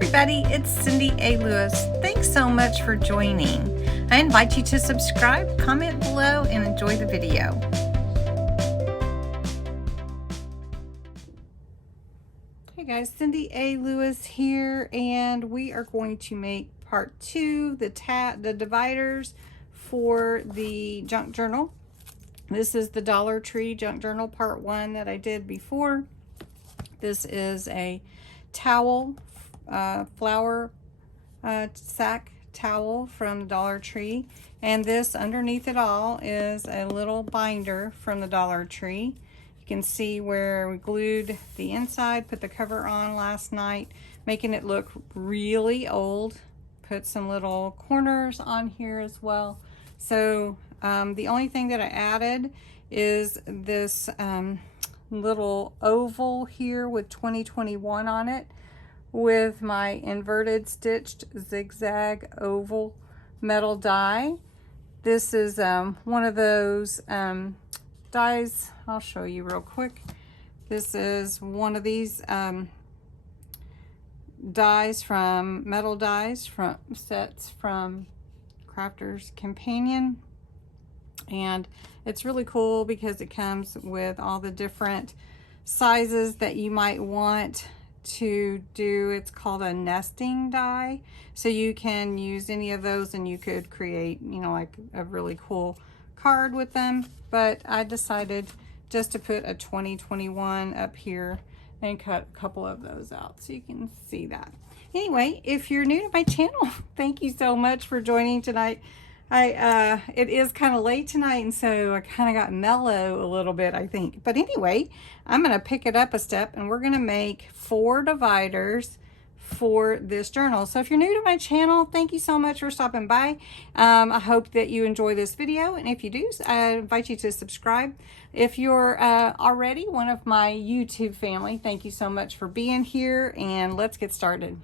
everybody, it's Cindy A. Lewis. Thanks so much for joining. I invite you to subscribe, comment below, and enjoy the video. Hey guys, Cindy A. Lewis here, and we are going to make part 2, the dividers for the junk journal. This is the Dollar Tree junk journal part 1 that I did before. This is a towel, flower sack towel from the Dollar Tree, and this underneath it all is a little binder from the Dollar Tree. You can see where we glued the inside, put the cover on last night, making it look really old. Put some little corners on here as well. So the only thing that I added is this little oval here with 2021 on it, with my inverted stitched zigzag oval metal die. This is one of those dies. I'll show you real quick. This is one of these dies from metal dies from sets from Crafter's Companion, and it's really cool because it comes with all the different sizes that you might want to do. It's called a nesting die, so you can use any of those and you could create, you know, like a really cool card with them. But I decided just to put a 2021 up here and cut a couple of those out so you can see that. Anyway, if you're new to my channel, thank you so much for joining tonight. It is kind of late tonight, and so I kind of got mellow a little bit, I think. But anyway, I'm going to pick it up a step, and we're going to make 4 dividers for this journal. So if you're new to my channel, thank you so much for stopping by. I hope that you enjoy this video, and if you do, I invite you to subscribe. If you're already one of my YouTube family, thank you so much for being here, and let's get started.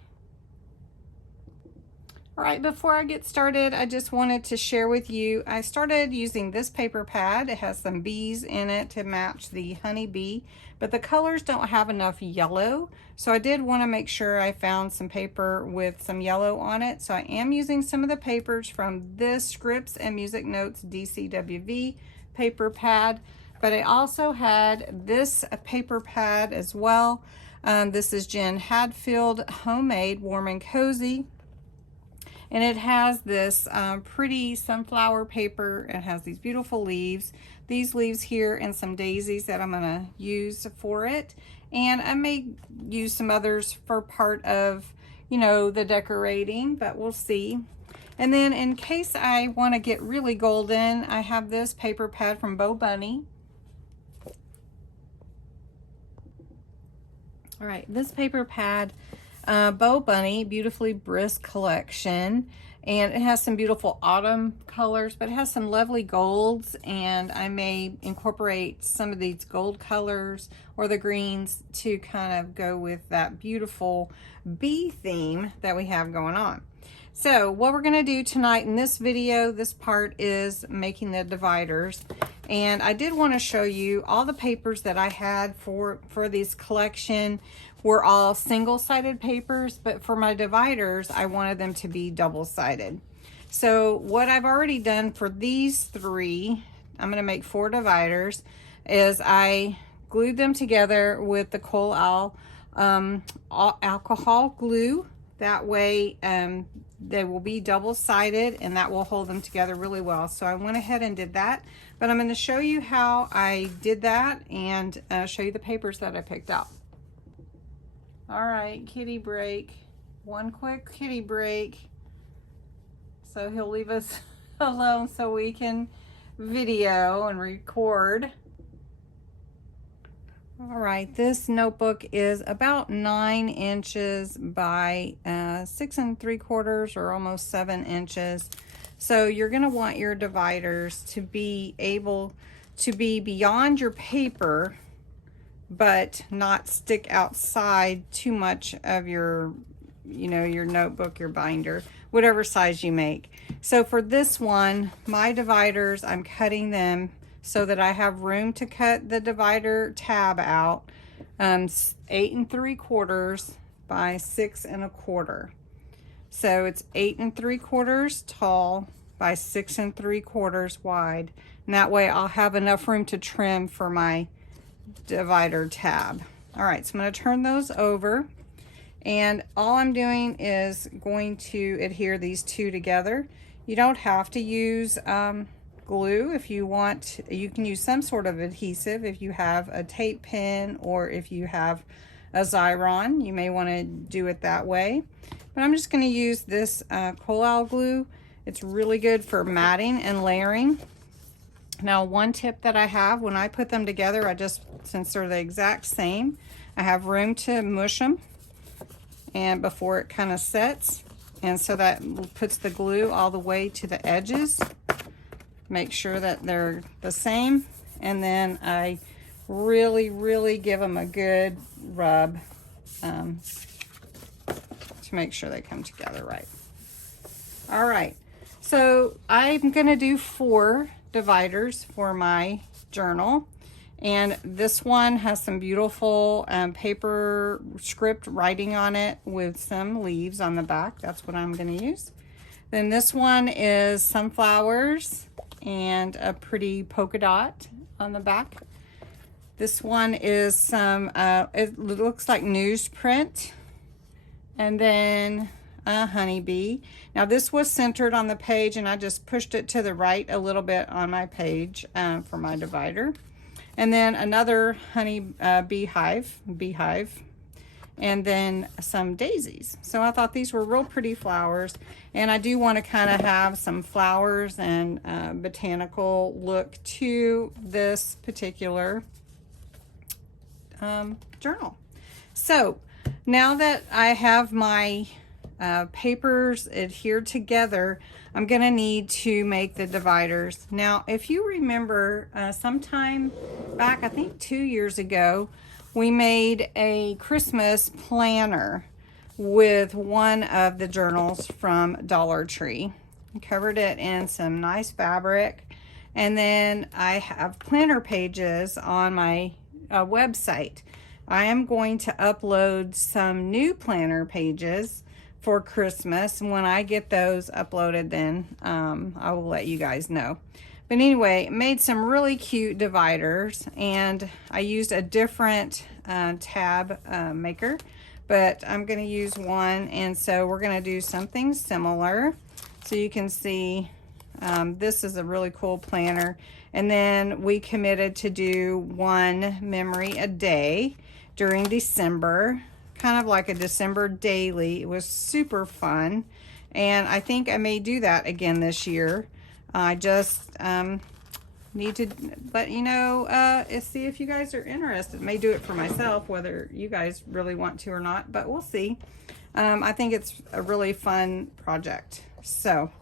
All right, before I get started, I just wanted to share with you, I started using this paper pad. It has some bees in it to match the honey bee, but the colors don't have enough yellow. So I did want to make sure I found some paper with some yellow on it. So I am using some of the papers from this Scripts and Music Notes DCWV paper pad, but I also had this paper pad as well. This is Jen Hadfield Homemade Warm and Cozy. And it has this pretty sunflower paper. It has these beautiful leaves. These leaves here and some daisies that I'm going to use for it. And I may use some others for part of, you know, the decorating, but we'll see. And then in case I want to get really golden, I have this paper pad from Bo Bunny. All right, this paper pad, Bo Bunny Beautifully Brisk collection, and it has some beautiful autumn colors, but it has some lovely golds, and I may incorporate some of these gold colors or the greens to kind of go with that beautiful bee theme that we have going on. So what we're going to do tonight in this video, this part is making the dividers. And I did want to show you all the papers that I had for this collection were all single-sided papers, but for my dividers, I wanted them to be double-sided. So what I've already done for these 3, I'm going to make 4 dividers, is I glued them together with the Kohl alcohol glue. That way they will be double-sided, and that will hold them together really well. So I went ahead and did that, but I'm going to show you how I did that and show you the papers that I picked out. All right, kitty break. One quick kitty break. So he'll leave us alone so we can video and record. All right, this notebook is about 9 inches by 6 3/4 or almost 7 inches. So you're going to want your dividers to be able to be beyond your paper, but not stick outside too much of your, you know, your notebook, your binder, whatever size you make. So for this one, my dividers, I'm cutting them so that I have room to cut the divider tab out, 8 3/4 by 6 1/4. So it's 8 3/4 tall by 6 3/4 wide. And that way I'll have enough room to trim for my divider tab. All right, so I'm going to turn those over. And all I'm doing is going to adhere these two together. You don't have to use glue. If you want, you can use some sort of adhesive. If you have a tape pen or if you have a Xyron, you may want to do it that way. But I'm just going to use this Collal glue. It's really good for matting and layering. Now, one tip that I have, when I put them together, since they're the exact same, I have room to mush them and before it kind of sets. And so that puts the glue all the way to the edges. Make sure that they're the same. And then I really give them a good rub to make sure they come together right. All right, so I'm gonna do 4 dividers for my journal. And this one has some beautiful paper script writing on it with some leaves on the back. That's what I'm going to use. Then this one is sunflowers and a pretty polka dot on the back. This one is some, it looks like newsprint. And then a honeybee. Now this was centered on the page and I just pushed it to the right a little bit on my page for my divider. And then another beehive, and then some daisies. So I thought these were real pretty flowers, and I do want to kind of have some flowers and botanical look to this particular journal. So now that I have my papers adhered together, I'm gonna need to make the dividers. Now, if you remember, sometime back, I think 2 years ago, we made a Christmas planner with one of the journals from Dollar Tree. I covered it in some nice fabric, and then I have planner pages on my website. I am going to upload some new planner pages for Christmas. And when I get those uploaded, then I will let you guys know. But anyway, made some really cute dividers, and I used a different tab maker, but I'm going to use one, and so we're going to do something similar. So you can see this is a really cool planner, and then we committed to do 1 memory a day during December, kind of like a December daily. It was super fun, and I think I may do that again this year. I just need to let you know, see if you guys are interested. May do it for myself, whether you guys really want to or not, but we'll see. I think it's a really fun project. So,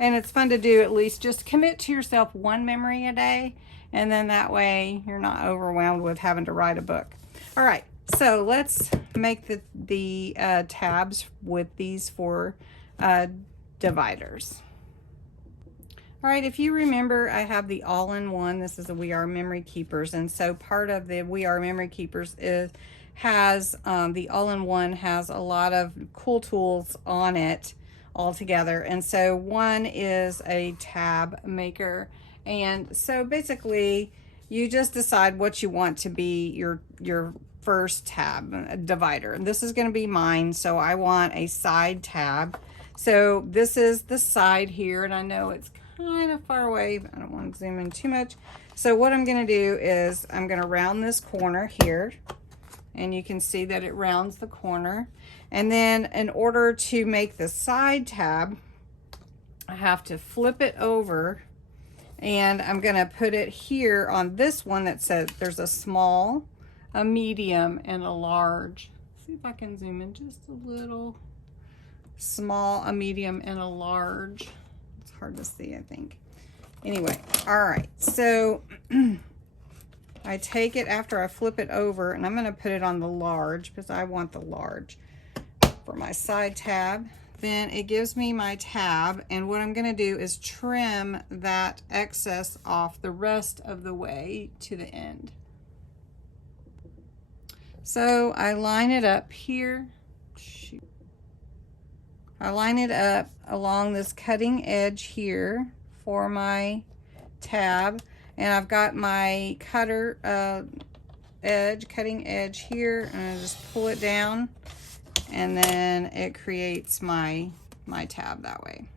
and it's fun to do. At least just commit to yourself 1 memory a day, and then that way you're not overwhelmed with having to write a book. All right, so let's make the tabs with these 4 dividers. All right, if you remember, I have the all-in-one. This is the We Are Memory Keepers, and so part of the We Are Memory Keepers has the all-in-one has a lot of cool tools on it all together. And so one is a tab maker, and so basically you just decide what you want to be your first tab divider. And this is going to be mine, so I want a side tab. So this is the side here, and I know it's kind of far away, but I don't want to zoom in too much. So what I'm going to do is I'm going to round this corner here, and you can see that it rounds the corner. And then in order to make the side tab, I have to flip it over, and I'm going to put it here on this one that says there's a small, a medium, and a large. See if I can zoom in just a little. Small, a medium, and a large. It's hard to see, I think. Anyway, all right, so I take it after I flip it over, and I'm going to put it on the large because I want the large for my side tab. Then it gives me my tab, and what I'm going to do is trim that excess off the rest of the way to the end. So I line it up here, I line it up along this cutting edge here for my tab, and I've got my cutter cutting edge here, and I just pull it down, and then it creates my tab that way.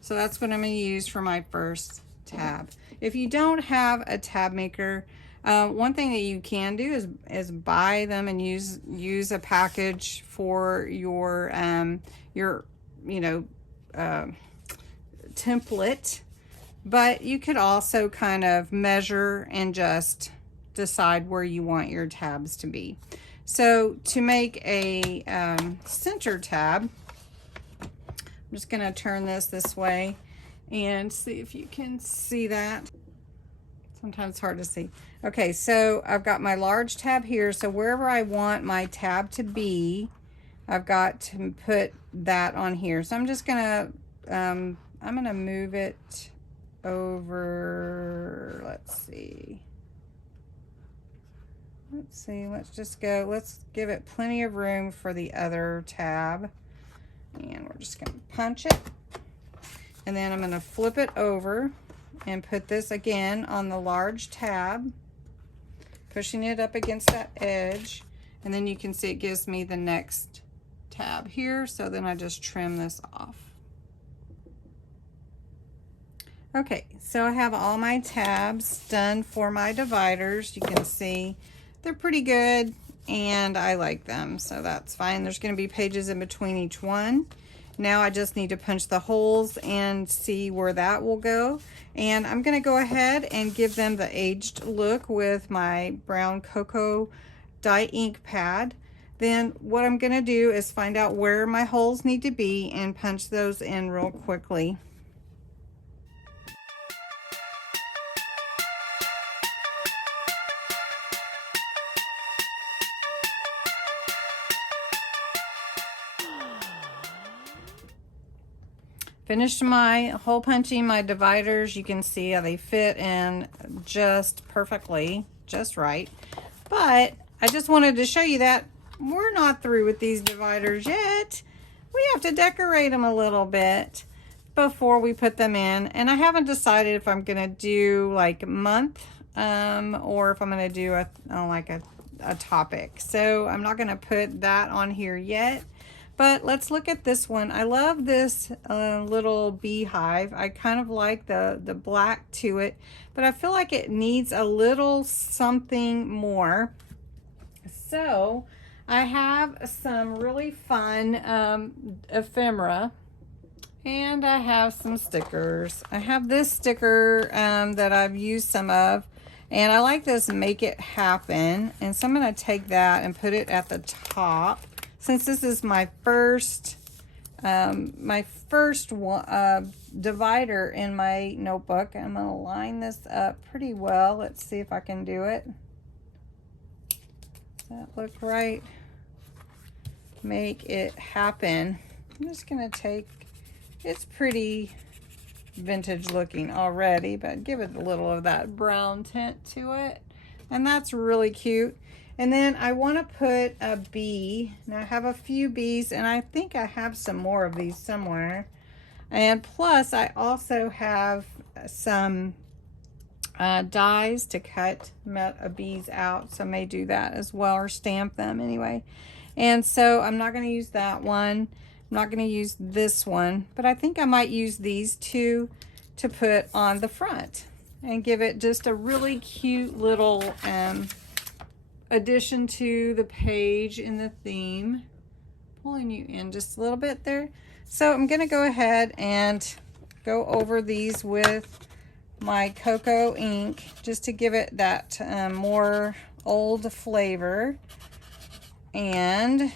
So that's what I'm going to use for my first tab. If you don't have a tab maker, one thing that you can do is buy them and use a package for your template. But you could also kind of measure and just decide where you want your tabs to be. So to make a center tab, I'm just going to turn this way and see if you can see that. Sometimes it's hard to see. Okay, so I've got my large tab here. So wherever I want my tab to be, I've got to put that on here. So I'm just going to, I'm going to move it over, let's see, let's just go, let's give it plenty of room for the other tab, and we're just going to punch it, and then I'm going to flip it over and put this again on the large tab, pushing it up against that edge, and then you can see it gives me the next tab here. So then I just trim this off. Okay, so I have all my tabs done for my dividers. You can see they're pretty good and I like them, so that's fine. There's going to be pages in between each one. Now I just need to punch the holes and see where that will go. And I'm going to go ahead and give them the aged look with my brown cocoa dye ink pad. Then what I'm going to do is find out where my holes need to be and punch those in real quickly. Finished my hole punching my dividers. You can see how they fit in just perfectly, just right. But I just wanted to show you that we're not through with these dividers yet. We have to decorate them a little bit before we put them in. And I haven't decided if I'm gonna do like a month or if I'm gonna do a topic. So I'm not gonna put that on here yet. But let's look at this one. I love this little beehive. I kind of like the black to it, but I feel like it needs a little something more. So I have some really fun ephemera, and I have some stickers. I have this sticker that I've used some of, and I like this Make It Happen. And so I'm gonna take that and put it at the top. Since this is my first divider in my notebook, I'm going to line this up pretty well. Let's see if I can do it. Does that look right? Make It Happen. I'm just going to take, it's pretty vintage looking already, but give it a little of that brown tint to it. And that's really cute. And then I want to put a bee. Now I have a few bees, and I think I have some more of these somewhere. And plus I also have some dies to cut bees out, so I may do that as well, or stamp them anyway. And so I'm not going to use that one. I'm not going to use this one, but I think I might use these two to put on the front and give it just a really cute little addition to the page in the theme. Pulling you in just a little bit there. So I'm going to go ahead and go over these with my cocoa ink just to give it that more old flavor. And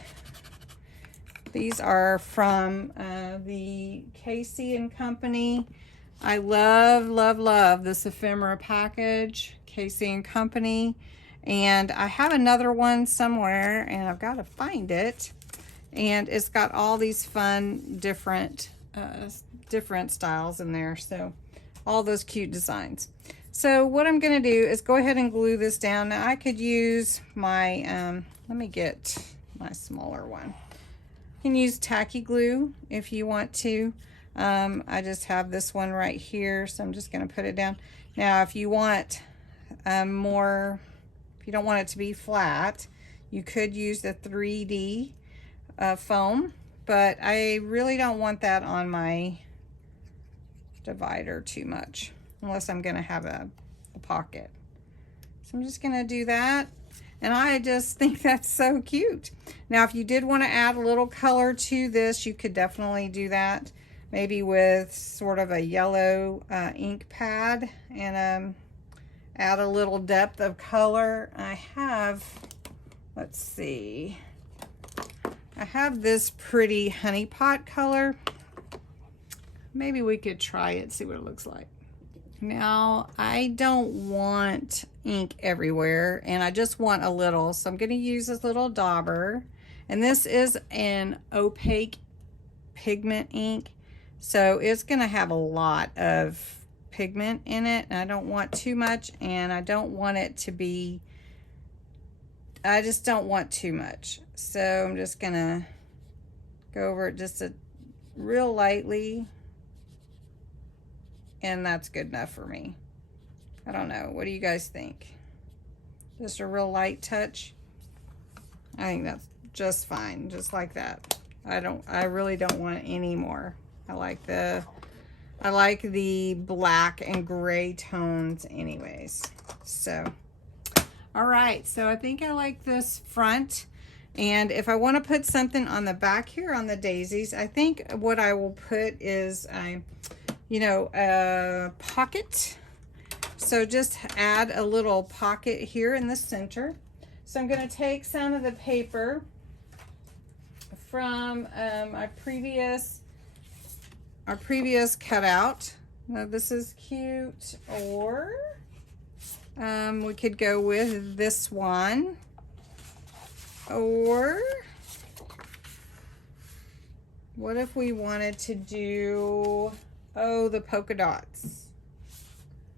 these are from the Casey and Company. I love this ephemera package, Casey and Company. And I have another one somewhere, and I've got to find it. And it's got all these fun different styles in there. So all those cute designs. So what I'm going to do is go ahead and glue this down. Now I could use my, let me get my smaller one. You can use tacky glue if you want to. I just have this one right here, so I'm just going to put it down. Now, if you want more, if you don't want it to be flat, you could use the 3D foam, but I really don't want that on my divider too much, unless I'm going to have a pocket. So I'm just going to do that. And I just think that's so cute. Now, if you did want to add a little color to this, you could definitely do that. Maybe with sort of a yellow ink pad and add a little depth of color. I have, let's see, I have this pretty honey pot color. Maybe we could try it, see what it looks like. Now, I don't want ink everywhere, and I just want a little, so I'm going to use this little dauber. And this is an opaque pigment ink, so it's going to have a lot of pigment in it, and I don't want too much, and I don't want it to be, I just don't want too much. So I'm just going to go over it just real lightly. And that's good enough for me. I don't know. What do you guys think? Just a real light touch. I think that's just fine, just like that. I really don't want any more. I like the black and gray tones anyways. So, all right. So I think I like this front. And if I want to put something on the back here on the daisies, I think what I will put is a pocket. So just add a little pocket here in the center. So I'm going to take some of the paper from our previous cutout. Now this is cute, or we could go with this one, or what if we wanted to do, oh, the polka dots.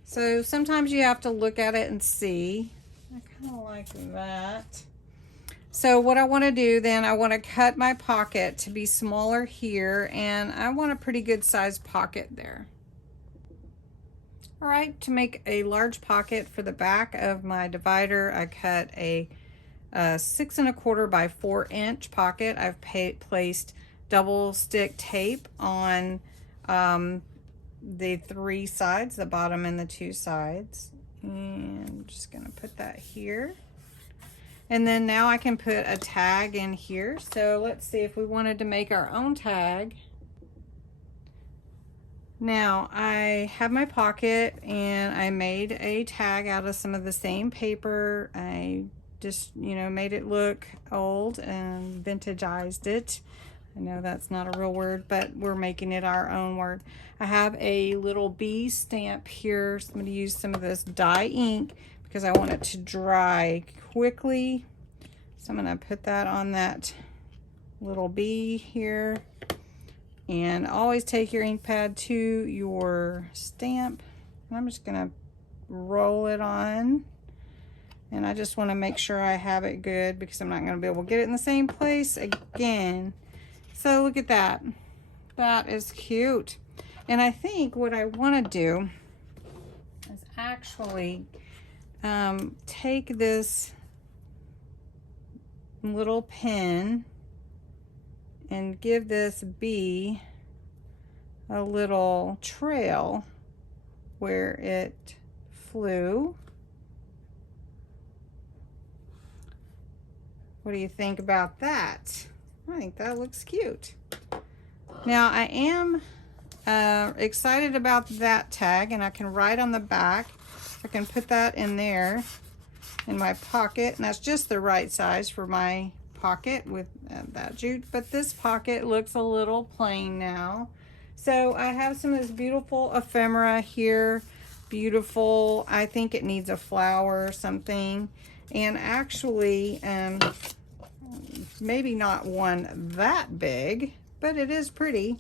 So sometimes you have to look at it and see. I kind of like that. So what I want to do then, I want to cut my pocket to be smaller here, and I want a pretty good sized pocket there. All right, to make a large pocket for the back of my divider, I cut a 6 1/4 by 4 inch pocket. I've placed double stick tape on the 3 sides, the bottom and the 2 sides. And I'm just going to put that here. And then now I can put a tag in here. So let's see if we wanted to make our own tag. Now I have my pocket and I made a tag out of some of the same paper. I just, made it look old and vintageized it. I know that's not a real word, but we're making it our own word. I have a little bee stamp here. So I'm going to use some of this dye ink because I want it to dry quickly. So I'm going to put that on that little bee here. And always take your ink pad to your stamp. And I'm just going to roll it on. And I just want to make sure I have it good because I'm not going to be able to get it in the same place again. So look at that. That is cute. And I think what I want to do is actually take this little pin and give this bee a little trail where it flew. What do you think about that? I think that looks cute. Now I am excited about that tag, and I can write on the back. I can put that in there in my pocket, and that's just the right size for my pocket with that jute. But this pocket looks a little plain now. So I have some of this beautiful ephemera here. Beautiful. I think it needs a flower or something. And actually, maybe not one that big, but it is pretty.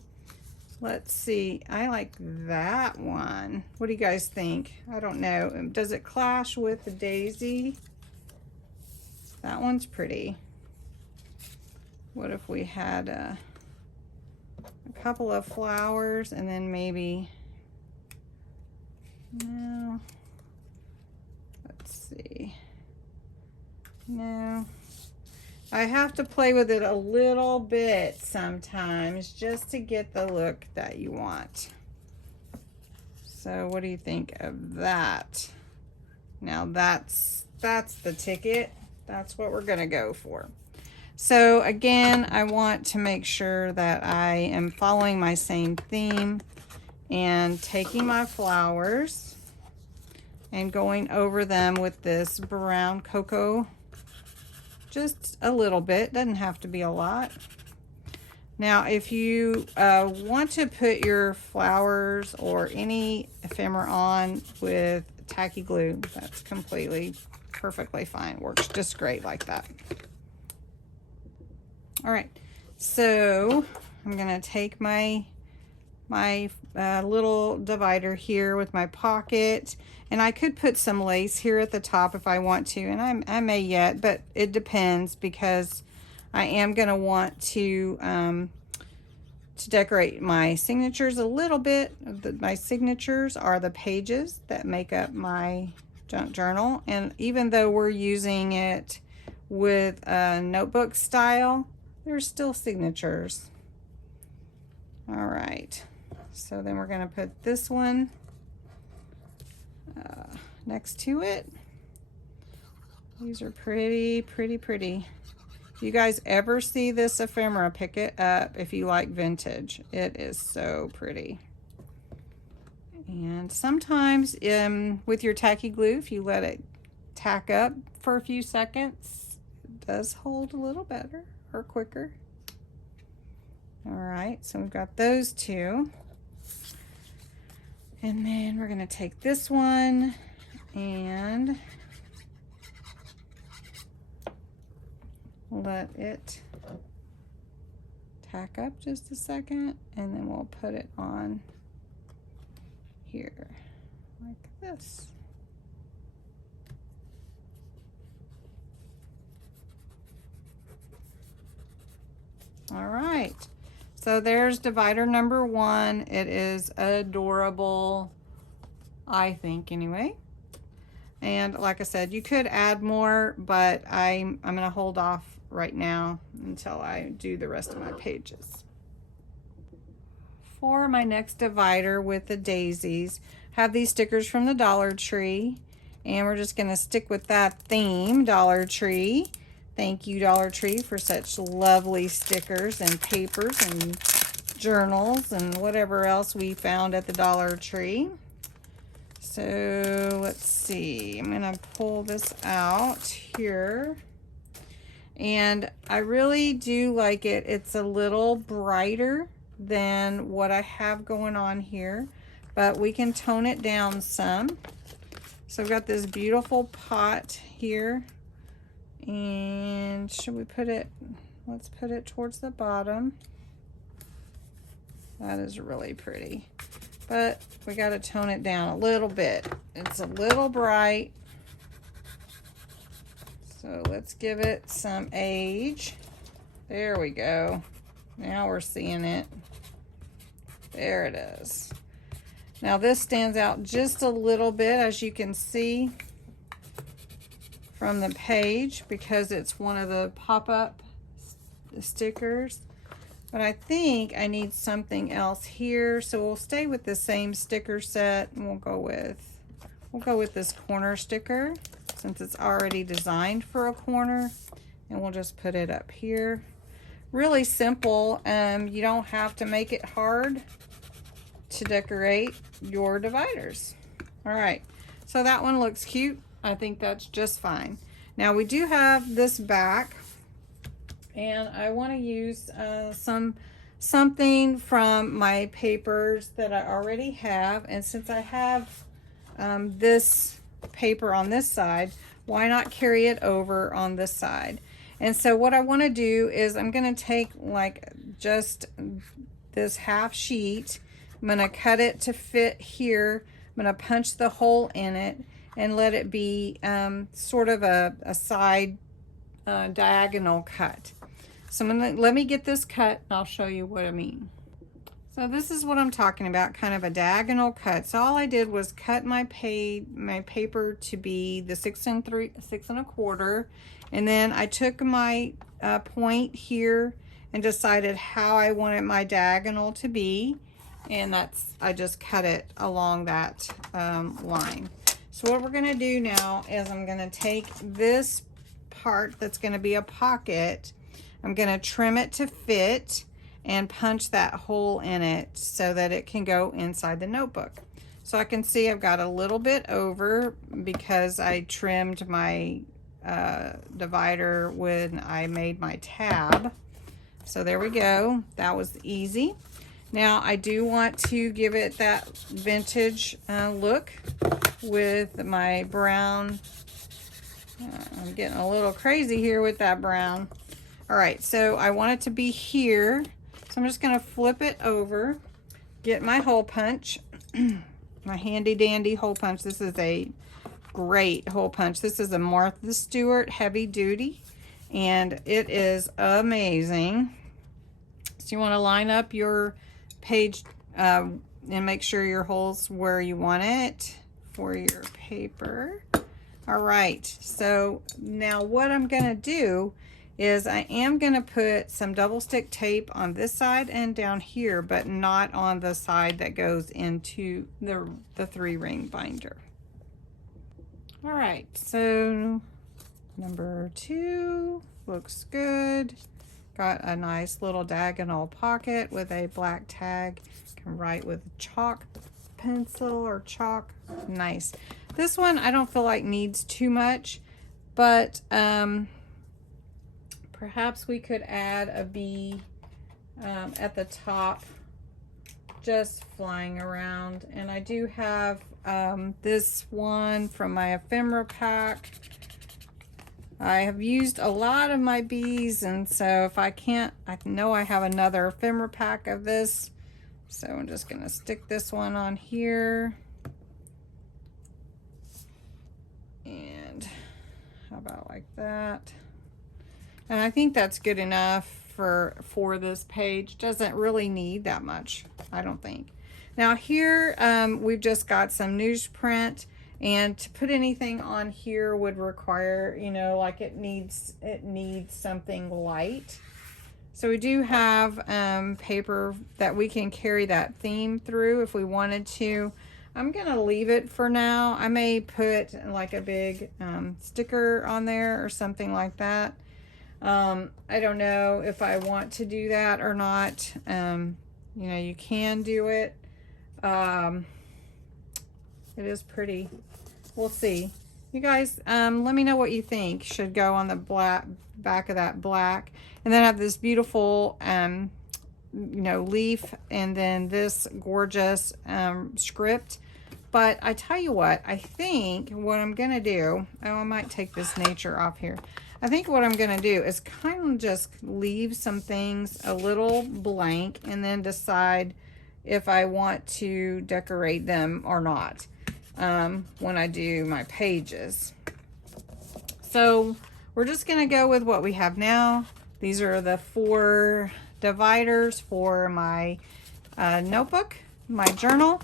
Let's see. I like that one. What do you guys think? I don't know. Does it clash with the daisy? That one's pretty. what if we had a couple of flowers and then maybe, no, let's see, no, I have to play with it a little bit sometimes just to get the look that you want. So what do you think of that? Now that's the ticket. That's what we're gonna go for. So again, I want to make sure that I am following my same theme and taking my flowers and going over them with this brown cocoa. Just a little bit, doesn't have to be a lot. Now, if you want to put your flowers or any ephemera on with tacky glue, that's perfectly fine. Works just great like that. All right, so I'm gonna take my little divider here with my pocket, and I could put some lace here at the top if I want to, and I may yet, but it depends because I am gonna want to decorate my signatures a little bit. My signatures are the pages that make up my junk journal, and even though we're using it with a notebook style, there's still signatures. All right. So then we're going to put this one next to it. These are pretty, pretty, pretty. If you guys ever see this ephemera, pick it up if you like vintage. It is so pretty. And sometimes with your tacky glue, if you let it tack up for a few seconds, it does hold a little better or quicker. All right, so we've got those two. And then we're gonna take this one and let it tack up just a second, and then we'll put it on here like this. All right. So there's divider number one. It is adorable, I think anyway. And like I said, you could add more, but I'm gonna hold off right now until I do the rest of my pages. For my next divider with the daisies, have these stickers from the Dollar Tree, and we're just gonna stick with that theme, Dollar Tree. Thank you, Dollar Tree, for such lovely stickers and papers and journals and whatever else we found at the Dollar Tree. So let's see, I'm gonna pull this out here. And I really do like it. It's a little brighter than what I have going on here, but we can tone it down some. So I've got this beautiful pot here. And should we put it, let's put it towards the bottom. That is really pretty, but we got to tone it down a little bit. It's a little bright, so let's give it some age. There we go. Now we're seeing it. There it is. Now this stands out just a little bit, as you can see from the page, because it's one of the pop-up stickers, but I think I need something else here, so we'll stay with the same sticker set, and we'll go with this corner sticker since it's already designed for a corner, and we'll just put it up here. Really simple. You don't have to make it hard to decorate your dividers. All right, so that one looks cute. I think that's just fine. Now we do have this back, and I want to use something from my papers that I already have, and since I have this paper on this side, why not carry it over on this side? And so what I want to do is I'm going to take like just this half sheet. I'm going to cut it to fit here. I'm going to punch the hole in it and let it be sort of a side diagonal cut. So let me get this cut and I'll show you what I mean. So this is what I'm talking about, kind of a diagonal cut. So all I did was cut my paper to be the 6 1/4, and then I took my point here and decided how I wanted my diagonal to be, and I just cut it along that line. So what we're gonna do now is I'm gonna take this part that's gonna be a pocket, I'm gonna trim it to fit and punch that hole in it so that it can go inside the notebook. So I can see I've got a little bit over because I trimmed my divider when I made my tab. So there we go, that was easy. Now I do want to give it that vintage look with my brown. I'm getting a little crazy here with that brown. All right, so I want it to be here. So I'm just gonna flip it over, get my hole punch, my handy dandy hole punch. This is a great hole punch. This is a Martha Stewart heavy duty, and it is amazing. So you wanna line up your page and make sure your hole's where you want it for your paper. All right, so now what I'm gonna do is I am going to put some double stick tape on this side and down here, but not on the side that goes into the 3-ring binder. All right, so number 2 looks good. Got a nice little diagonal pocket with a black tag. Can write with chalk pencil or chalk. Nice. This one I don't feel like needs too much, but perhaps we could add a bee at the top, just flying around. And I do have this one from my ephemera pack. I have used a lot of my bees, and so if I can't, I know I have another ephemera pack of this. So I'm just gonna stick this one on here. And how about like that? And I think that's good enough for this page. Doesn't really need that much, I don't think. Now here we've just got some newsprint, and to put anything on here would require, you know, like it needs something light. So we do have paper that we can carry that theme through if we wanted to. I'm gonna leave it for now. I may put like a big sticker on there or something like that. I don't know if I want to do that or not. You know, you can do it. It is pretty. We'll see. You guys, let me know what you think should go on the back of that black. And then I have this beautiful, you know, leaf, and then this gorgeous script. But I tell you what, I think what I'm gonna do, oh, I might take this nature off here. I think what I'm gonna do is kind of just leave some things a little blank and then decide if I want to decorate them or not when I do my pages. So we're just gonna go with what we have now. These are the 4 dividers for my notebook, my journal,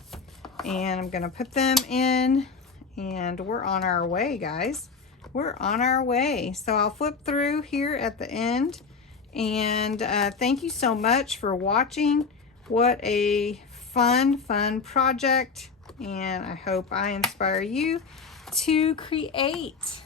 and I'm gonna put them in, and we're on our way, guys. We're on our way. So I'll flip through here at the end, and thank you so much for watching. What a fun project, and I hope I inspire you to create.